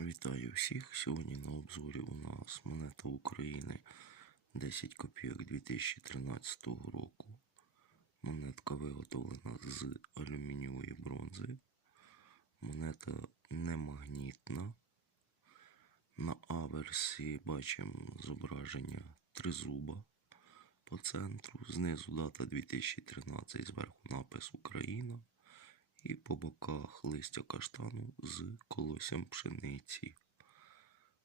Вітаю всіх! Сьогодні на обзорі у нас монета України 10 копійок 2013 року. Монетка виготовлена з алюмінієвої бронзи. Монета не магнітна. На аверсі бачимо зображення тризуба по центру. Знизу дата 2013, зверху напис Україна. І по боках листя каштану з колоссям пшениці.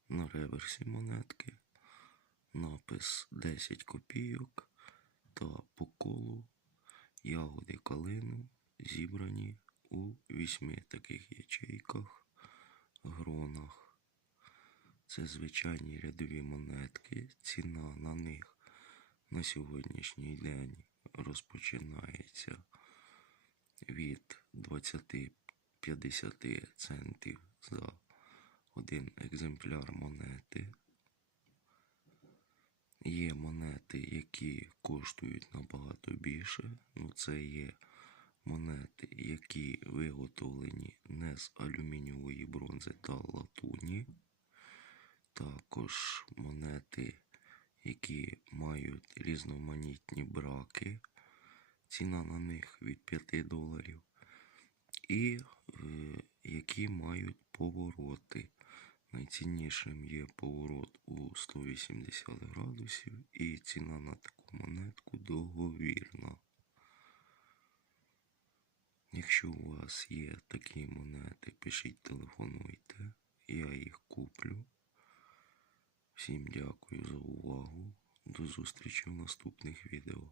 На реверсі монетки напис 10 копійок та по колу ягоди калину зібрані у вісьми таких ячейках, гронах. Це звичайні рядові монетки. Ціна на них на сьогоднішній день розпочинається від 20-50 центів за один екземпляр монети. Є монети, які коштують набагато більше. Ну, це є монети, які виготовлені не з алюмінієвої бронзи та латуні. Також монети, які мають різноманітні браки. Ціна на них від 5 доларів. І е, які мають повороти. Найціннішим є поворот у 180 градусів, і ціна на таку монетку договірна. Якщо у вас є такі монети, пишіть, телефонуйте, я їх куплю. Всім дякую за увагу. До зустрічі в наступних відео.